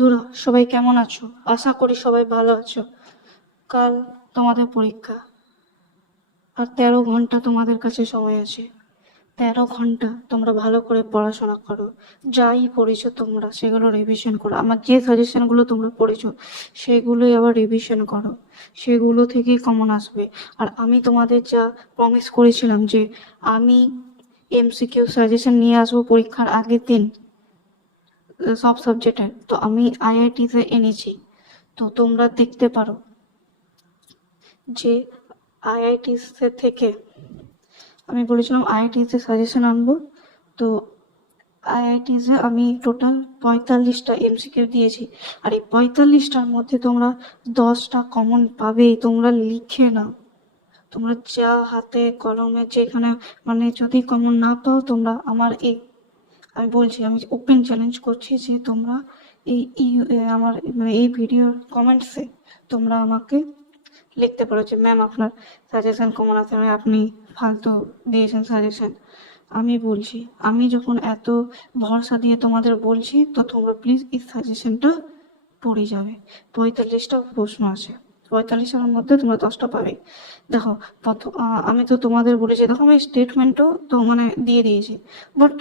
বন্ধুরা, সবাই কেমন আছো? আশা করি সবাই ভালো আছো। কাল তোমাদের পরীক্ষা, আর 13 ঘন্টা তোমাদের কাছে সময় আছে। 13 ঘন্টা তোমরা ভালো করে পড়াশোনা করো। যাই পড়েছো তোমরা সেগুলো রিভিশন করো। আমার যে সাজেশনগুলো তোমরা পড়েছো সেগুলোই আবার রিভিশন করো। সেগুলো থেকেই কমন আসবে। আর আমি তোমাদের যা প্রমিস করেছিলাম যে আমি এমসিকিউ সাজেশন নিয়ে আসবো পরীক্ষার আগের দিন সব সাবজেক্টের, তো আমি আইআইটিতে এনেছি। তো তোমরা দেখতে পারো যে আইআইটি থেকে আমি বলেছিলাম আইআইটিতে সাজেশন আনবো। তো আইআইটিতে আমি টোটাল 45টা এমসিকিউ দিয়েছি। আর এই 45টার মধ্যে তোমরা 10টা কমন পাবেই। তোমরা লিখে নাও। তোমরা যা হাতে কলমে যেখানে যদি কমন না পাও, তোমরা আমার আমি বলছি, আমি ওপেন চ্যালেঞ্জ করছি যে তোমরা আমার এই ভিডিওর কমেন্টসে তোমরা আমাকে লিখতে পারো যে ম্যাম আপনার সাজেশন কমন আছে, আপনি ফালতু দিয়েছেন সাজেশন। আমি বলছি, আমি যখন এত ভরসা দিয়ে তোমাদের বলছি, তো তোমরা প্লিজ এই সাজেশনটা পড়ে যাবে। 45টা প্রশ্ন আছে, 45টার মধ্যে তোমরা 10টা পাবে। দেখো, আমি তো তোমাদের বলেছি, দেখো আমি স্টেটমেন্টও তো দিয়ে দিয়েছি। বাট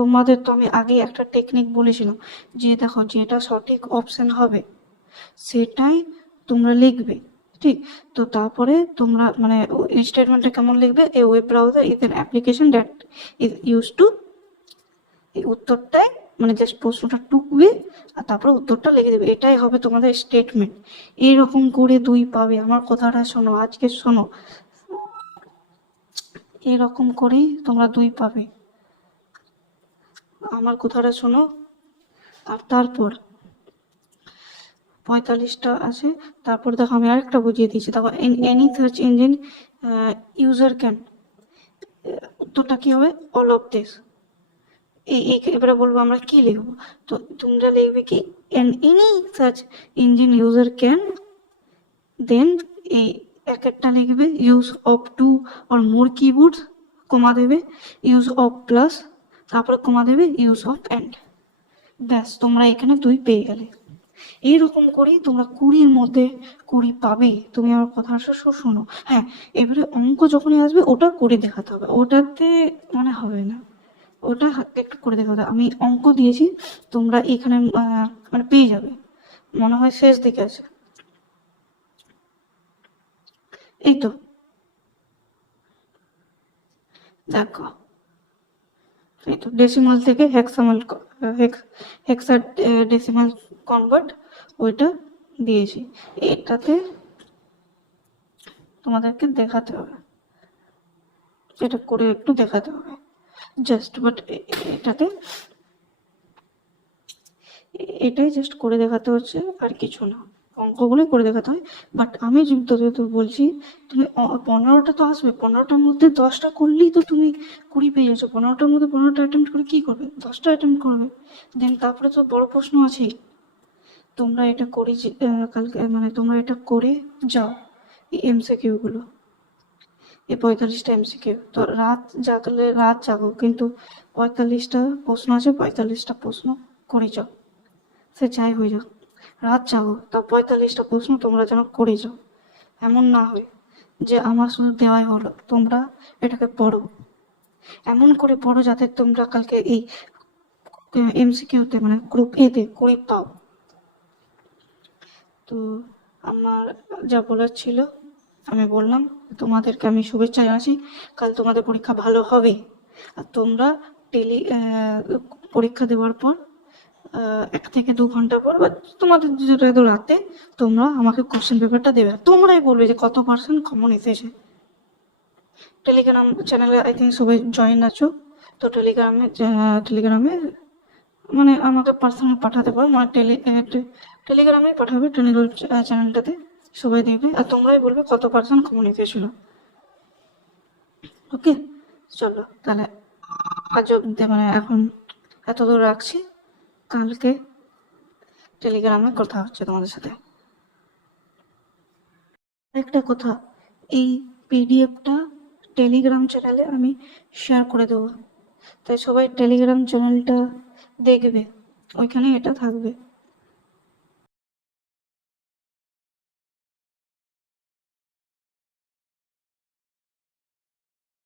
তোমাদের তো আমি আগে একটা টেকনিক বলেছিলাম যে দেখো, যেটা সঠিক অপশন হবে সেটাই তোমরা লিখবে, ঠিক? তো তারপরে তোমরা স্টেটমেন্টে কেমন লিখবে, a web browser is an application that is use to, এই উত্তরটাই জাস্ট প্রশ্নটা টুকবে আর তারপরে উত্তরটা লিখে দেবে। এটাই হবে তোমাদের স্টেটমেন্ট। এইরকম করে 2 পাবে। আমার কথাটা শোনো, আজকে শোনো, এরকম করেই তোমরা 2 পাবে। আমার কথাটা শোনো। আর তারপর 45টা আছে। তারপর দেখো, আমি আরেকটা বুঝিয়ে দিচ্ছি। দেখো, any search engine user can, উত্তরটা কি হবে, অল অফ দিস। এবারে বলবো আমরা কি লিখবো। তো তোমরা লিখবে কি, any search engine user can, then এই একটা লিখবে use of 2 or more keyboards, comma দেবে, ইউজ অফ প্লাস, তারপরে কমা দেবে ইউজ অফ অ্যান্ড। ব্যাস, তোমরা এখানে 2 পেয়ে গেলে। এইরকম করেই তোমরা 20-র মধ্যে 20 পাবে। তুমি আমার কথা শোনো। হ্যাঁ, এবারে অঙ্ক যখনই আসবে ওটা করে দেখাতে হবে, ওটাতে হবে না, ওটা একটু করে দেখাতে হবে। আমি অঙ্ক দিয়েছি, তোমরা এখানে পেয়ে যাবে, মনে হয় শেষ দিকে আছে। এই তো দেখো, এই তো ডেসিমাল থেকে হেক্সা ডেসিমাল কনভার্ট, ওইটা দিয়েছি। এটাতে তোমাদেরকে দেখাতে হবে, এটা করে একটু দেখাতে হবে জাস্ট। বাট এটাই জাস্ট করে দেখাতে হচ্ছে, আর কিছু না। অঙ্কগুলোই করে দেখাতে হয়। বাট আমি যত বলছি, তুমি 15টা তো আসবে, 15টার মধ্যে 10টা করলেই তো তুমি 20 পেয়ে যাচ্ছ। 15টার মধ্যে 15টা অ্যাটেম্প্ট করে কি করবে, 10টা অ্যাটেম্প্ট করবে। দেন তারপরে তো বড় প্রশ্ন আছেই। তোমরা এটা করে কালকে তোমরা এটা করে যাও, এই এমসিকিউ গুলো, এই 45টা এমসিকিউ। তো রাত জাগলে রাত জাগো, কিন্তু 45টা প্রশ্ন আছে, 45টা প্রশ্ন করে যাও। সে যাই হয়ে যাক, রাত জাগো, তা 45টা প্রশ্ন তোমরা যেন করে যাও। এমন না হয় যে আমার শুধু দেওয়াই হলো। তোমরা এটাকে পড়ো, এমন করে পড়ো যাতে তোমরা কালকে এই এমসিকিউতে গ্রুপ এতে করে পাও। তো আমার যা বলার ছিল আমি বললাম। তোমাদেরকে আমি শুভেচ্ছা জানাচ্ছি, কাল তোমাদের পরীক্ষা ভালো হবে। আর তোমরা পরীক্ষা দেওয়ার পর 1 থেকে 2 ঘন্টা পর, বা তোমাদের যেটা রাতে, তোমরা আমাকে কোশ্চেন পেপারটা দেবে। তোমরাই বলবে যে কত পার্সেন্ট কমন এসেছে। টেলিগ্রাম চ্যানেলে আই থিঙ্ক সবাই জয়েন আছো। তো টেলিগ্রামে আমাকে পার্সোনাল পাঠাতে পারো, টেলিগ্রামে পাঠাবে, চ্যানেলটাতে সবাই দেখবে। আর তোমরাই বলবে কত পার্সেন্ট কমন এসেছিল। ওকে, চলো তাহলে আজ অব্দি এখন এতদূর রাখছি। কালকে টেলিগ্রামে কথা হচ্ছে তোমাদের সাথে। একটা কথা, এই পিডিএফটা টেলিগ্রাম চ্যানেলে আমি শেয়ার করে দেবো, তাই সবাই টেলিগ্রাম চ্যানেলটা দেখবে, ওইখানে এটা থাকবে।